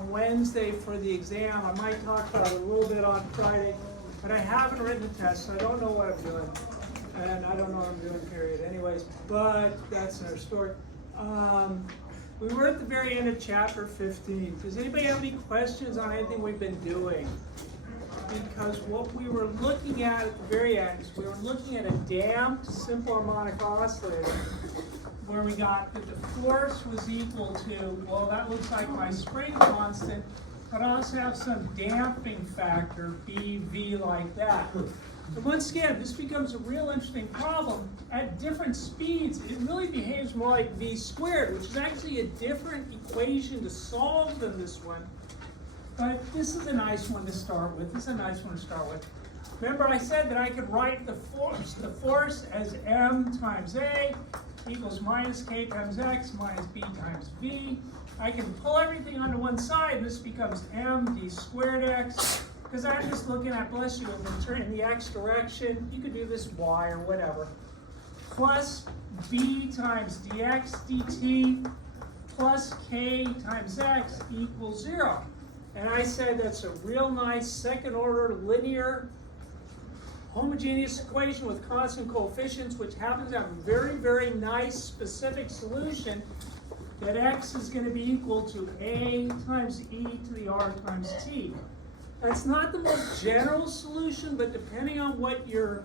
on Wednesday for the exam. I might talk about it a little bit on Friday, but I haven't written the test, so I don't know what I'm doing. And I don't know what I'm doing, period. Anyways, but that's another story. We were at the very end of chapter 15. Does anybody have any questions on anything we've been doing? Because what we were looking at the very end is we were looking at a damped simple harmonic oscillator where we got that the force was equal to, well, that looks like my spring constant, but I also have some damping factor, BV, like that. And once again, this becomes a real interesting problem. At different speeds, it really behaves more like V squared, which is actually a different equation to solve than this one. But this is a nice one to start with. Remember I said that I could write the force as M times A equals minus K times X minus B times V. I can pull everything onto one side, and this becomes M d squared X. Because I'm just looking at, bless you, in the X direction. You could do this Y or whatever. Plus B times dx dt plus K times X equals 0. And I said that's a real nice second order linear homogeneous equation with constant coefficients, which happens to have a very, very nice specific solution that X is going to be equal to A times E to the R times T. That's not the most general solution, but depending on what your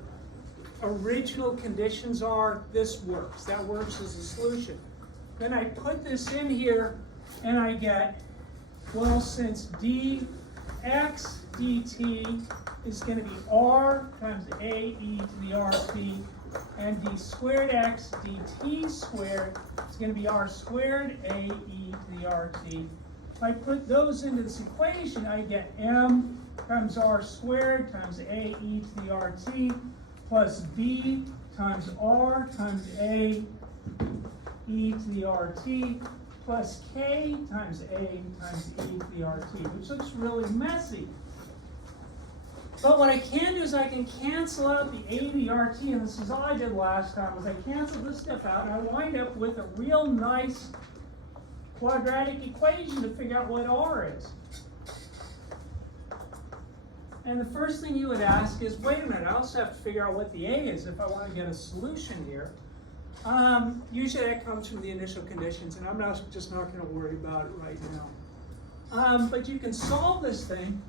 original conditions are, this works. That works as a solution. Then I put this in here, and I get, well, since dx dt is going to be R times AE to the RT, and d squared x dt squared is going to be R squared AE to the RT. If I put those into this equation, I get M times R squared times AE to the RT plus B times R times AE to the RT plus K times A times E to the RT, which looks really messy. But what I can do is I can cancel out the A to the RT, and this is all I did last time, was I canceled this stuff out, and I wind up with a real nice quadratic equation to figure out what R is. And the first thing you would ask is, wait a minute, I also have to figure out what the A is if I want to get a solution here. Usually that comes from the initial conditions, and I'm just not going to worry about it right now. But you can solve this thing,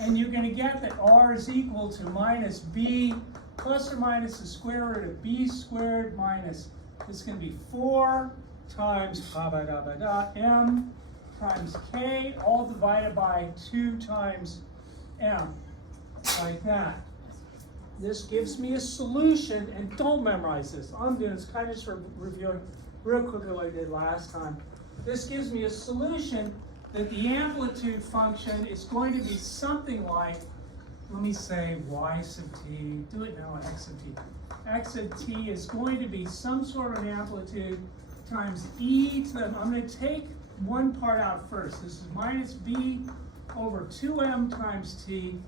and you're going to get that R is equal to minus B plus or minus the square root of B squared minus, it's going to be 4 times M times K, all divided by 2 times M, like that. This gives me a solution, and don't memorize this. All I'm doing is kind of just reviewing real quickly what I did last time. This gives me a solution that the amplitude function is going to be something like, let me say y sub t, do it now, x sub t. X sub t is going to be some sort of amplitude times e to the, I'm going to take one part out first. This is minus b over 2m times t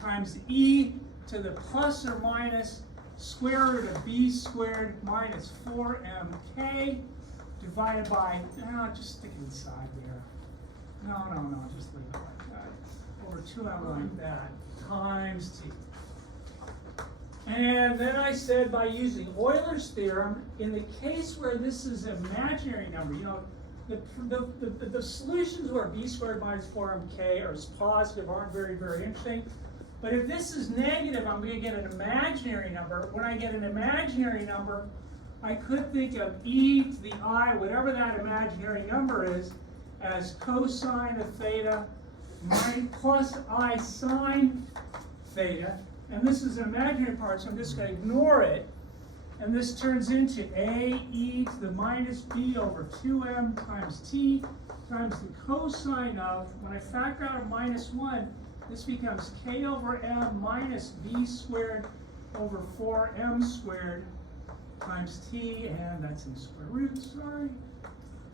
times e to the plus or minus square root of b squared minus 4mk divided by, just stick it inside there. No, just leave it like that. Over 2m like that times t. And then I said by using Euler's theorem, in the case where this is an imaginary number, the solutions where b squared minus 4mk are positive aren't very, very interesting. But if this is negative, I'm going to get an imaginary number. When I get an imaginary number, I could think of e to the I, whatever that imaginary number is, as cosine of theta plus I sine theta. And this is an imaginary part, so I'm just going to ignore it. And this turns into a e to the minus b over 2m times t times the cosine of, when I factor out a minus 1, this becomes k over m minus b squared over 4m squared times t, and that's in square root, sorry.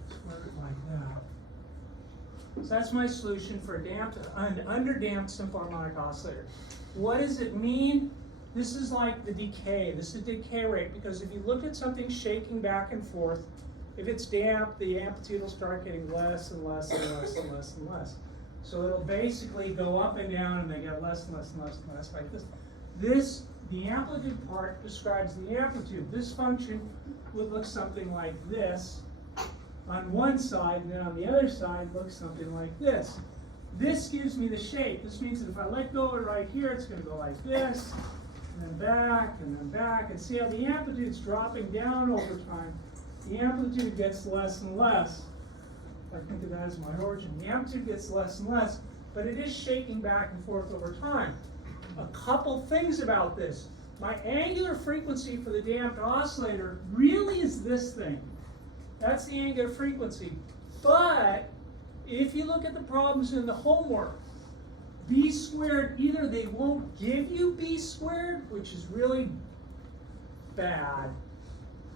Square root like that. So that's my solution for an underdamped simple harmonic oscillator. What does it mean? This is like the decay. This is the decay rate, because if you look at something shaking back and forth, if it's damp, the amplitude will start getting less and less and less and less and less. So it'll basically go up and down, and they get less and less and less and less like this. The amplitude part describes the amplitude. This function would look something like this on one side, and then on the other side looks something like this. This gives me the shape. This means that if I let go of it right here, it's going to go like this, and then back, and then back. And see how the amplitude's dropping down over time. The amplitude gets less and less. I think of that as my origin. The amplitude gets less and less, but it is shaking back and forth over time. A couple things about this. My angular frequency for the damped oscillator really is this thing. That's the angular frequency. But if you look at the problems in the homework, b squared, either they won't give you b squared, which is really bad,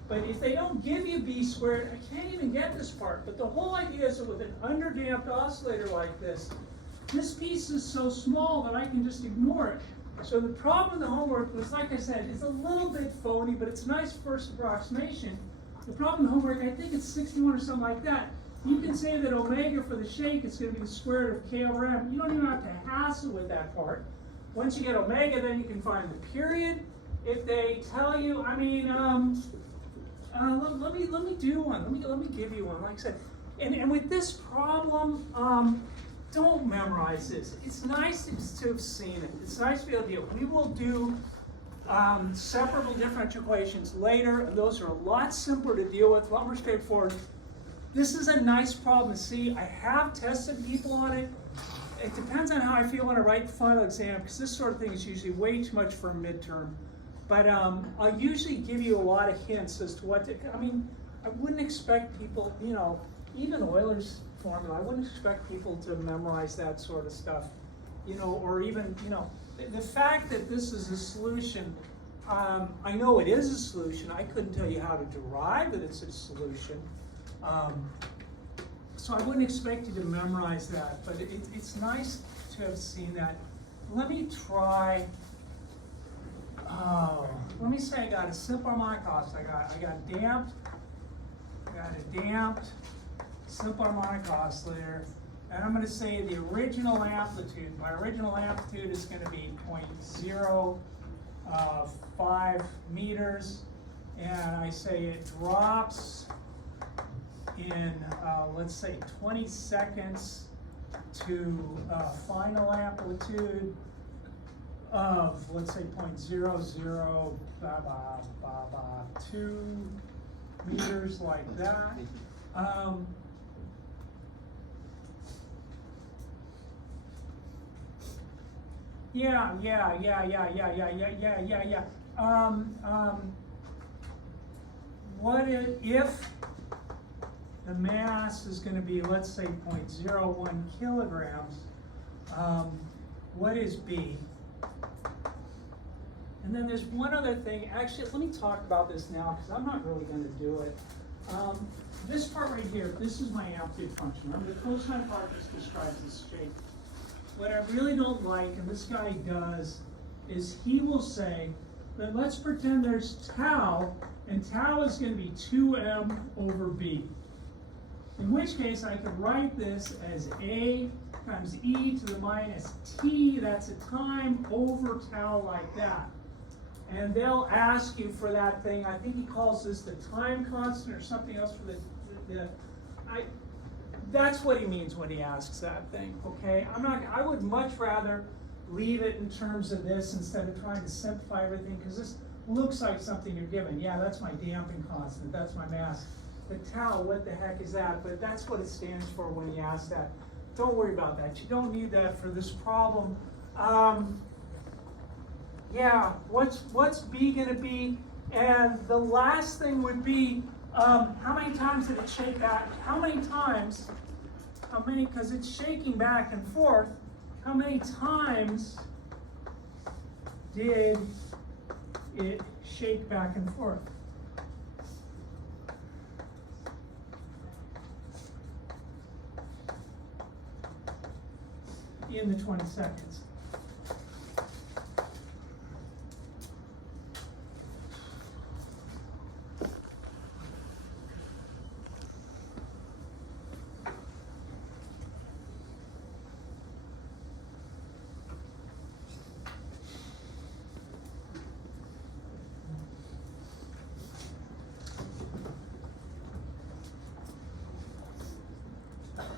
but if they don't give you b squared, I can't even get this part. But the whole idea is that with an underdamped oscillator like this piece is so small that I can just ignore it. So the problem in the homework was, like I said, it's a little bit phony, but it's a nice first approximation. The problem in the homework, I think it's 61 or something like that. You can say that omega for the shake is going to be the square root of k over m. You don't even have to hassle with that part. Once you get omega, then you can find the period. If they tell you, I mean, let me do one. Let me give you one. Like I said, and with this problem, don't memorize this. It's nice to have seen it. It's nice to be able to do it. We will do separable differential equations later, and those are a lot simpler to deal with, a lot more straightforward. This is a nice problem to see. I have tested people on it. It depends on how I feel when I write the final exam, because this sort of thing is usually way too much for a midterm. But I'll usually give you a lot of hints as to what to, I mean, I wouldn't expect people, you know, even Euler's formula, I wouldn't expect people to memorize that sort of stuff, you know, or even, you know, the fact that this is a solution, I know it is a solution. I couldn't tell you how to derive that it's a solution. So I wouldn't expect you to memorize that, but it's nice to have seen that. Let me try, let me say I got a simple harmonic oscillator. I got a damped simple harmonic oscillator, and I'm going to say the original amplitude. My original amplitude is going to be 0.05 meters, and I say it drops in, let's say, 20 seconds to final amplitude of, let's say, 0.0022 meters, like that. Yeah. What if the mass is going to be, let's say, 0.01 kilograms? What is B? And then there's one other thing. Actually, let me talk about this now, because I'm not really going to do it. This part right here, this is my amplitude function. Remember, the cosine part just describes this shape. What I really don't like, and this guy does, is he will say that let's pretend there's tau, and tau is going to be 2m over b. In which case, I could write this as a times e to the minus t, that's a time, over tau, like that. And they'll ask you for that thing. I think he calls this the time constant or something else for that's what he means when he asks that thing, okay? I would much rather leave it in terms of this instead of trying to simplify everything, because this looks like something you're given. Yeah, that's my damping constant, that's my mass. But tau, what the heck is that? But that's what it stands for when he asks that. Don't worry about that. You don't need that for this problem. Yeah, what's B going to be? And the last thing would be, how many times did it shake back? How many times, because it's shaking back and forth, how many times did it shake back and forth? In the 20 seconds.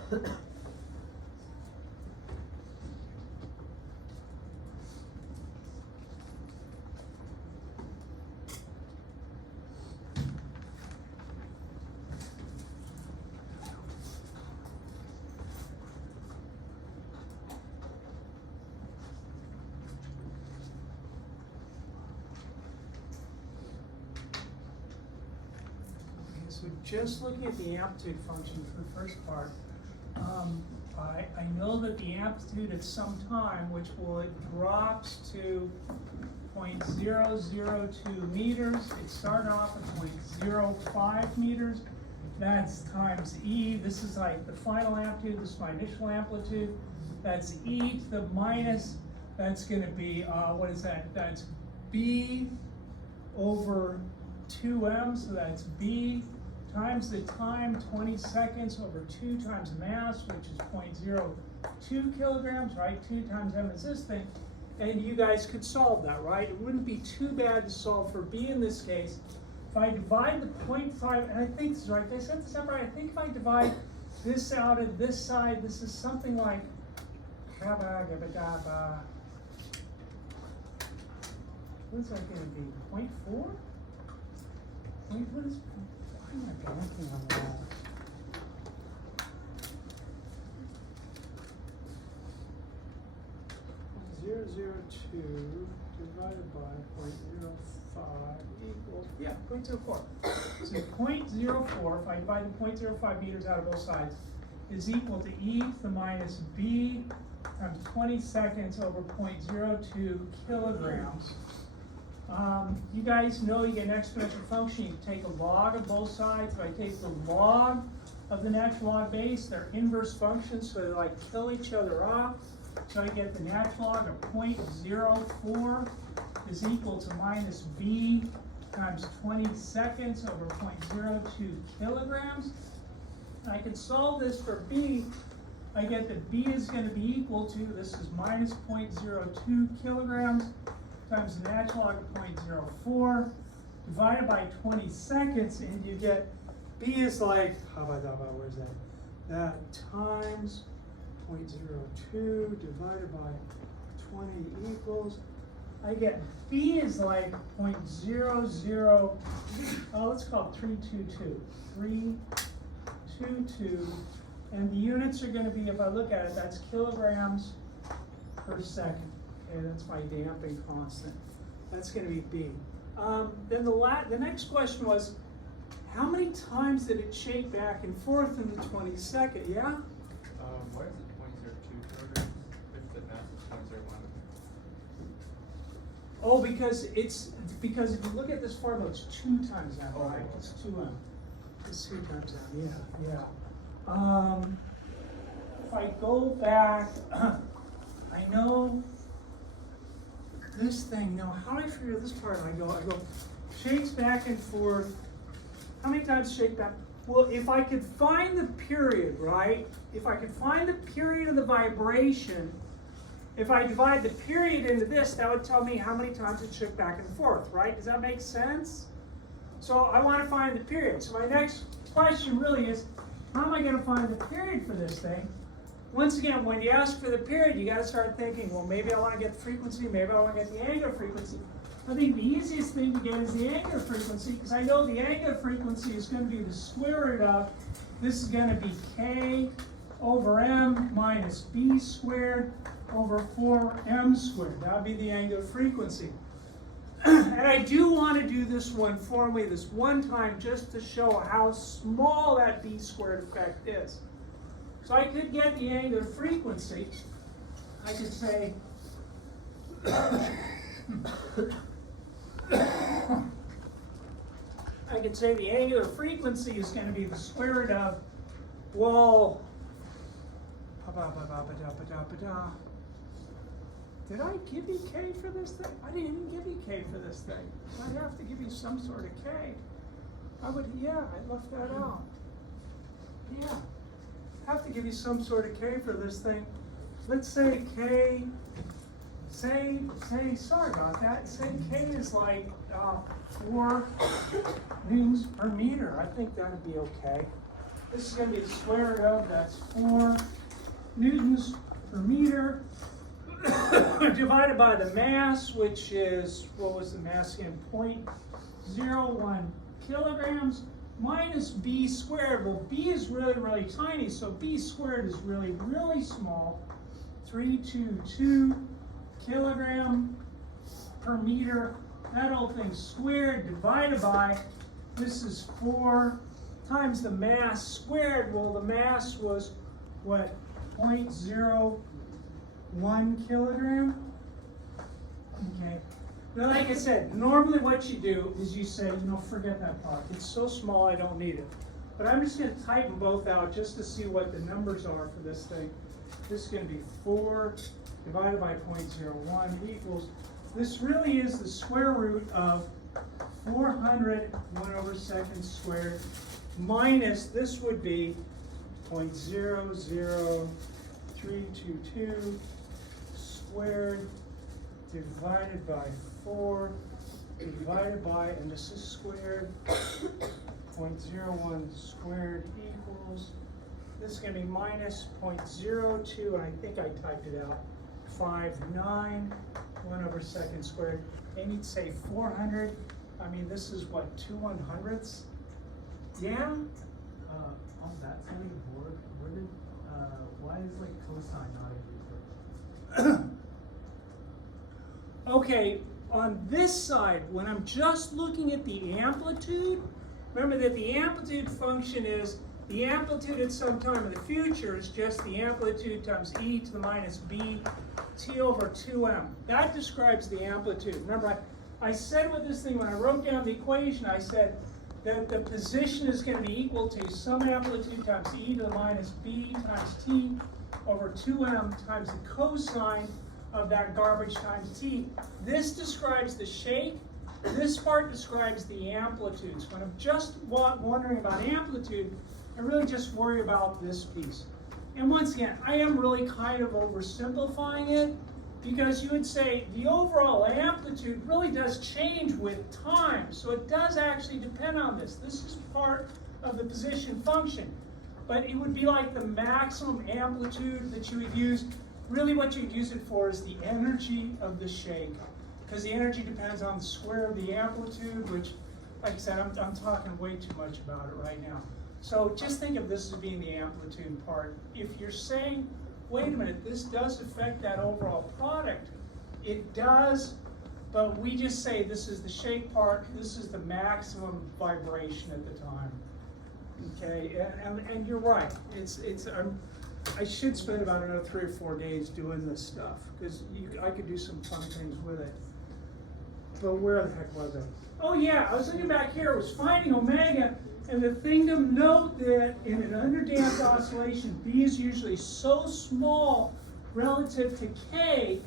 So just looking at the amplitude function for the first part, I know that the amplitude at some time, which it drops to 0.002 meters. It started off at 0.05 meters. That's times E. This is like the final amplitude. This is my initial amplitude. That's E to the minus. That's going to be, what is that? That's B over 2m. So that's B times the time, 20 seconds over 2 times mass, which is 0.02 kilograms, right? 2 times m is this thing. And you guys could solve that, right? It wouldn't be too bad to solve for B in this case. If I divide the 0.5, and I think this is right, did I set this up right? I think if I divide this out of this side, this is something like, what is that going to be? 0.4? What is, why am I blanking on that? .002 divided by 0.05 equals, yeah, 0.04. So 0.04, if I divide the 0.05 meters out of both sides, is equal to E to the minus B times 20 seconds over 0.02 kilograms. You guys know you get an exponential function. You take a log of both sides. If I take the log of the natural log base, they're inverse functions, so they like kill each other off. So I get the natural log of 0.04 is equal to minus B times 20 seconds over 0.02 kilograms. I can solve this for B. I get that B is going to be equal to, this is minus 0.02 kilograms times the natural log of 0.04 divided by 20 seconds, and you get B is like, where's that? That times 0.02 divided by 20 equals, I get B is like 0.00, let's call it 322. 322, and the units are going to be, if I look at it, that's kilograms per second. Okay, that's my damping constant. That's going to be B. Then the next question was, how many times did it shake back and forth in the 22nd? Yeah? Why is it 0.02 kilograms if the mass is 0.01? Oh, because if you look at this formula, it's 2 times that, right? It's 2m. It's 2 times that. Yeah. If I go back, I know this thing. Now, how do I figure this part? I go, shakes back and forth. How many times shake back? Well, if I could find the period, right? If I could find the period of the vibration, if I divide the period into this, that would tell me how many times it shook back and forth, right? Does that make sense? So I want to find the period. So my next question really is, how am I going to find the period for this thing? Once again, when you ask for the period, you got to start thinking, well, maybe I want to get the frequency, maybe I want to get the angular frequency. I think the easiest thing to get is the angular frequency, because I know the angular frequency is going to be the square root of, this is going to be K over M minus B squared over 4M squared. That would be the angular frequency. And I do want to do this one formally this one time just to show how small that B squared effect is. So I could get the angular frequency. I could say the angular frequency is going to be the square root of, well, did I give you K for this thing? I didn't even give you K for this thing. I'd have to give you some sort of K. I left that out. Yeah. I have to give you some sort of K for this thing. Let's say K, sorry about that, say K is like 4 newtons per meter. I think that'd be okay. This is going to be the square root of, that's 4 newtons per meter, divided by the mass, which is, what was the mass again? 0.01 kilograms, minus b squared. Well, b is really, really tiny, so b squared is really, really small. 322 kilogram per meter. That whole thing squared divided by, this is 4 times the mass squared. Well, the mass was what? 0.01 kilogram? Okay. Now, like I said, normally what you do is you say, forget that part. It's so small, I don't need it. But I'm just going to type them both out just to see what the numbers are for this thing. This is going to be 4 divided by 0.01 equals, this really is the square root of 400 1/2 squared minus, this would be 0.00322 squared divided by 4 divided by, and this is squared, 0.01 squared equals, this is going to be minus 0.02, and I think I typed it out, 59 1/2 squared. And you'd say 400, I mean, this is what, 2/100ths? Yeah? On that side of the board, why is like cosine not in use? Okay, on this side, when I'm just looking at the amplitude, remember that the amplitude function is the amplitude at some time in the future is just the amplitude times e to the minus b t over 2m. That describes the amplitude. Remember, I said with this thing, when I wrote down the equation, I said that the position is going to be equal to some amplitude times e to the minus b times t over 2m times the cosine of that garbage times t. This describes the shape. This part describes the amplitudes. When I'm just wondering about amplitude, I really just worry about this piece. And once again, I am really kind of oversimplifying it, because you would say the overall amplitude really does change with time. So it does actually depend on this. This is part of the position function. But it would be like the maximum amplitude that you would use. Really what you'd use it for is the energy of the shake, because the energy depends on the square of the amplitude, which, like I said, I'm talking way too much about it right now. So just think of this as being the amplitude part. If you're saying, wait a minute, this does affect that overall product, it does, but we just say this is the shake part, this is the maximum vibration at the time. Okay, and you're right. I should spend about another 3 or 4 days doing this stuff, because I could do some fun things with it. But where the heck was I? Oh yeah, I was looking back here, it was finding omega, and the thing to note that in an underdamped oscillation, B is usually so small relative to K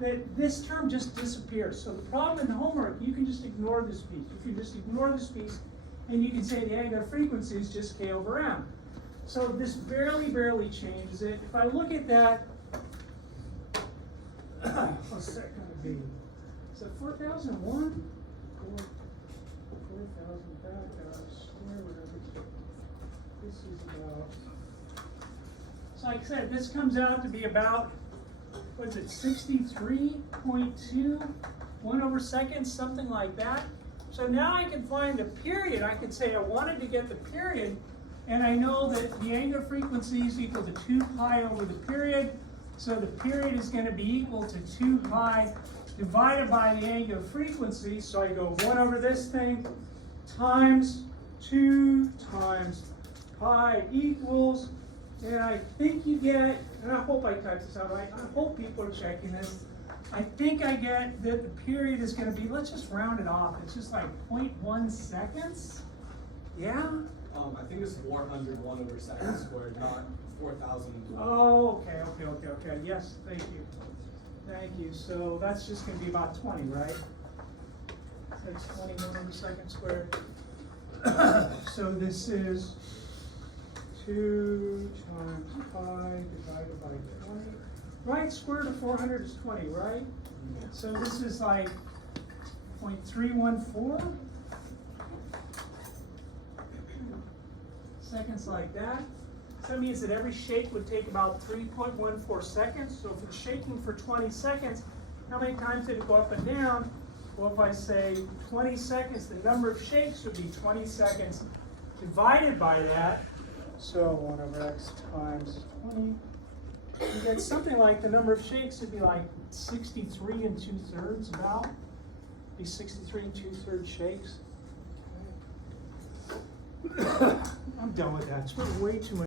that this term just disappears. So the problem in the homework, you can just ignore this piece. You can just ignore this piece, and you can say the angular frequency is just K over M. So this barely changes it. If I look at that, what's that going to be? Is it 4001? 4,000 back square root. This is about, so like I said, this comes out to be about, what is it, 63.2 1/2, something like that. So now I can find the period. I could say I wanted to get the period, and I know that the angular frequency is equal to 2 pi over the period. So the period is going to be equal to 2 pi divided by the angular frequency. So I go 1 over this thing times 2 times pi equals, and I think you get, and I hope I typed this out right, I hope people are checking this. I think I get that the period is going to be, let's just round it off, it's just like 0.1 seconds. Yeah? I think it's 400 1/2 squared, not 4,000. Oh, okay. Yes, thank you. Thank you. So that's just going to be about 20, right? So it's 20 1/2 squared. So this is 2 times pi divided by 20. Right, square root of 400 is 20, right? So this is like 0.314. seconds like that. So that means that every shake would take about 3.14 seconds. So if it's shaking for 20 seconds, how many times did it go up and down? Well, if I say 20 seconds, the number of shakes would be 20 seconds divided by that. So 1 over x times 20. You get something like the number of shakes would be like 63 2/3 about. Be 63 2/3 shakes. I'm done with that. It's way too much.